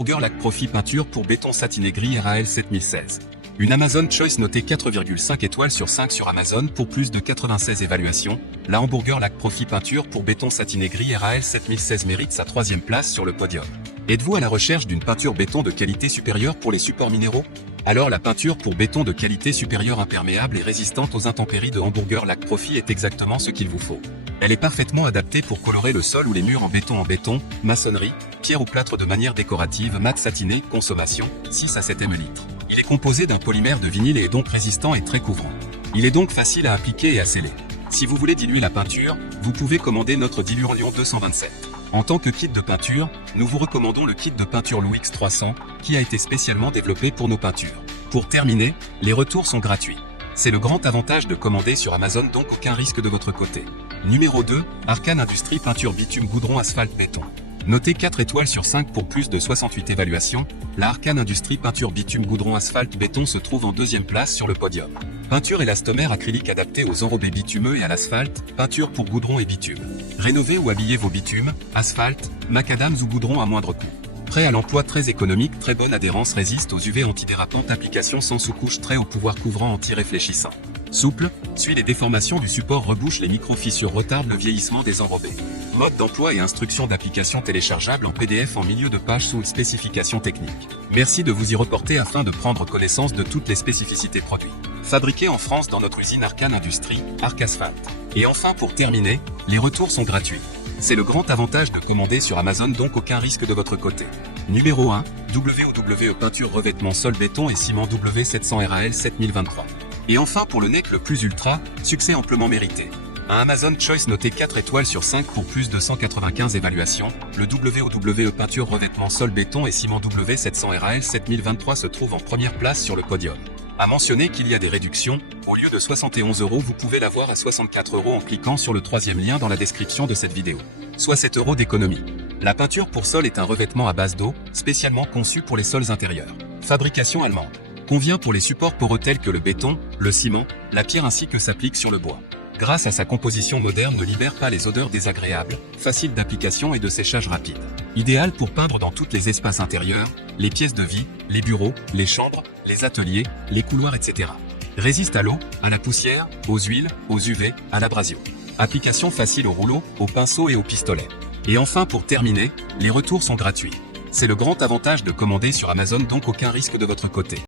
Hamburger Lac Profi peinture pour béton satiné gris RAL 7016. Une Amazon Choice notée 4,5 étoiles sur 5 sur Amazon pour plus de 96 évaluations, la Hamburger Lac Profi peinture pour béton satiné gris RAL 7016 mérite sa 3e place sur le podium. Êtes-vous à la recherche d'une peinture béton de qualité supérieure pour les supports minéraux? Alors la peinture pour béton de qualité supérieure imperméable et résistante aux intempéries de Hamburger Lac Profi est exactement ce qu'il vous faut. Elle est parfaitement adaptée pour colorer le sol ou les murs en béton, maçonnerie, pierre ou plâtre de manière décorative, mat satiné, consommation, 6 à 7 ml. Il est composé d'un polymère de vinyle et est donc résistant et très couvrant. Il est donc facile à appliquer et à sceller. Si vous voulez diluer la peinture, vous pouvez commander notre diluant Lyon 227. En tant que kit de peinture, nous vous recommandons le kit de peinture Louix 300, qui a été spécialement développé pour nos peintures. Pour terminer, les retours sont gratuits. C'est le grand avantage de commander sur Amazon, donc aucun risque de votre côté. Numéro 2, Arcane Industrie peinture bitume goudron asphalte béton. Notée 4 étoiles sur 5 pour plus de 68 évaluations, la Arcane Industrie peinture bitume goudron asphalte béton se trouve en 2e place sur le podium. Peinture élastomère acrylique adaptée aux enrobés bitumeux et à l'asphalte, peinture pour goudron et bitume. Rénovez ou habillez vos bitumes, asphalte, macadams ou goudron à moindre coût. Prêt à l'emploi, très économique, très bonne adhérence, résiste aux UV antidérapantes, application sans sous-couche, très haut pouvoir couvrant anti-réfléchissant. Souple, suit les déformations du support, rebouche les micro-fissures, retarde le vieillissement des enrobés. Mode d'emploi et instructions d'application téléchargeables en PDF en milieu de page sous spécifications techniques. Merci de vous y reporter afin de prendre connaissance de toutes les spécificités produits. Fabriqué en France dans notre usine Arcane Industrie, Arc Asphalt. Et enfin pour terminer, les retours sont gratuits. C'est le grand avantage de commander sur Amazon, donc aucun risque de votre côté. Numéro 1, WOWE peinture revêtement sol béton et ciment W700 RAL 7023. Et enfin pour le NEC le plus ultra, succès amplement mérité. Un Amazon Choice noté 4 étoiles sur 5 pour plus de 195 évaluations, le WOWE peinture revêtement sol béton et ciment W700 RAL 7023 se trouve en 1re place sur le podium. À mentionner qu'il y a des réductions, au lieu de 71 €, vous pouvez l'avoir à 64 € en cliquant sur le 3e lien dans la description de cette vidéo. Soit 7 € d'économie. La peinture pour sol est un revêtement à base d'eau, spécialement conçu pour les sols intérieurs. Fabrication allemande. Convient pour les supports poreux tels que le béton, le ciment, la pierre ainsi que s'applique sur le bois. Grâce à sa composition moderne, ne libère pas les odeurs désagréables, facile d'application et de séchage rapide. Idéal pour peindre dans tous les espaces intérieurs, les pièces de vie, les bureaux, les chambres, les ateliers, les couloirs, etc. Résiste à l'eau, à la poussière, aux huiles, aux UV, à l'abrasion. Application facile au rouleau, au pinceau et au pistolet. Et enfin pour terminer, les retours sont gratuits. C'est le grand avantage de commander sur Amazon, donc aucun risque de votre côté.